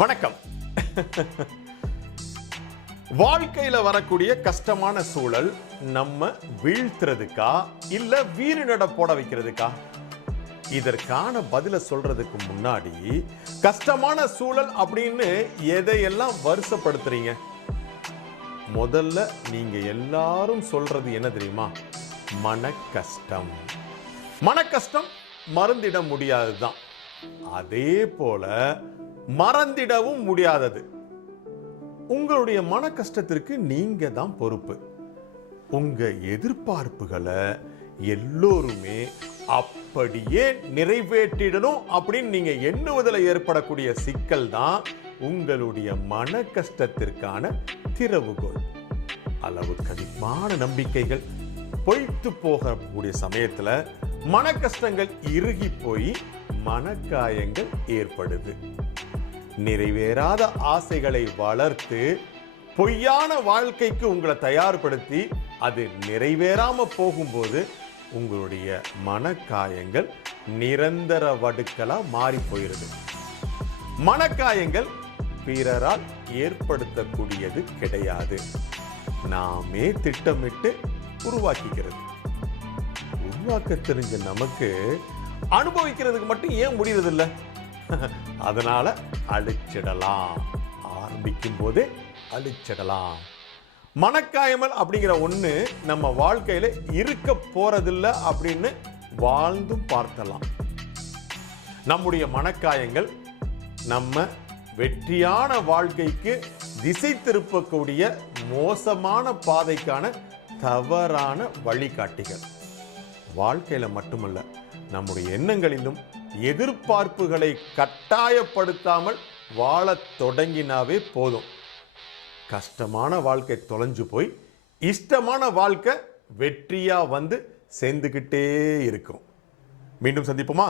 வணக்கம். வாழ்க்கையில வரக்கூடிய கஷ்டமான சூழல் நம்ம வீழ்த்துறதுக்கா இல்ல வீறு நட போட வைக்கிறதுக்கா? இதற்கான பதில சொல்றதுக்கு முன்னாடி கஷ்டமான சூழல் அப்படின்னு எதையெல்லாம் வருஷப்படுத்துறீங்க? முதல்ல நீங்க எல்லாரும் சொல்றது என்ன தெரியுமா? மன கஷ்டம். மன கஷ்டம் மறந்திட முடியாதுதான். அதே போல மறந்திடவும் முடியாதது. உங்களுடைய மன கஷ்டத்திற்கு நீங்க தான் பொறுப்பு. உங்க எதிர்பார்ப்புகளை எல்லோருமே அப்படியே நிறைவேற்றிடணும் அப்படின்னு நீங்க எண்ணுவதில் ஏற்படக்கூடிய சிக்கல் தான் உங்களுடைய மன கஷ்டத்திற்கான திறவுகோல். அளவுக்கு அதிகமான நம்பிக்கைகள் பொய்த்து போகக்கூடிய சமயத்துல மன கஷ்டங்கள் இறுகி போய் மனக்காயங்கள் ஏற்படுது. நிறைவேறாத ஆசைகளை வளர்த்து பொய்யான வாழ்க்கைக்கு உங்களை தயார்படுத்தி அது நிறைவேறாம போகும்போது உங்களுடைய மனக்காயங்கள் நிரந்தர வடுக்களா மாறி போயிருது. மனக்காயங்கள் பிறரால் ஏற்படுத்தக்கூடியது கிடையாது, நாமே திட்டமிட்டு உருவாக்கிக்கிறது. உருவாக்க தெரிஞ்ச நமக்கு அனுபவிக்கிறதுக்கு மட்டும் ஏன் முடியறது இல்லை? அதனால அழிச்சிடலாம். ஆரம்பிக்கும் போதே அழிச்சிடலாம். மனக்காயமல் அப்படிங்கிற ஒண்ணு நம்ம வாழ்க்கையில இருக்க போறதில்லை அப்படின்னு வாழ்ந்தும் பார்த்தலாம். நம்முடைய மனக்காயங்கள் நம்ம வெற்றியான வாழ்க்கைக்கு திசை திருப்பக்கூடிய மோசமான பாதைக்கான தவறான வழிகாட்டிகள். வாழ்க்கையில மட்டுமல்ல, நம்முடைய எண்ணங்களிலும் எதிர்பார்ப்புகளை கட்டாயப்படுத்தாமல் வாழத் தொடங்கினாவே போதும். கஷ்டமான வாழ்க்கை தொலைஞ்சு போய் இஷ்டமான வாழ்க்கை வெற்றியா வந்து சேர்ந்துகிட்டே இருக்கும். மீண்டும் சந்திப்போமா?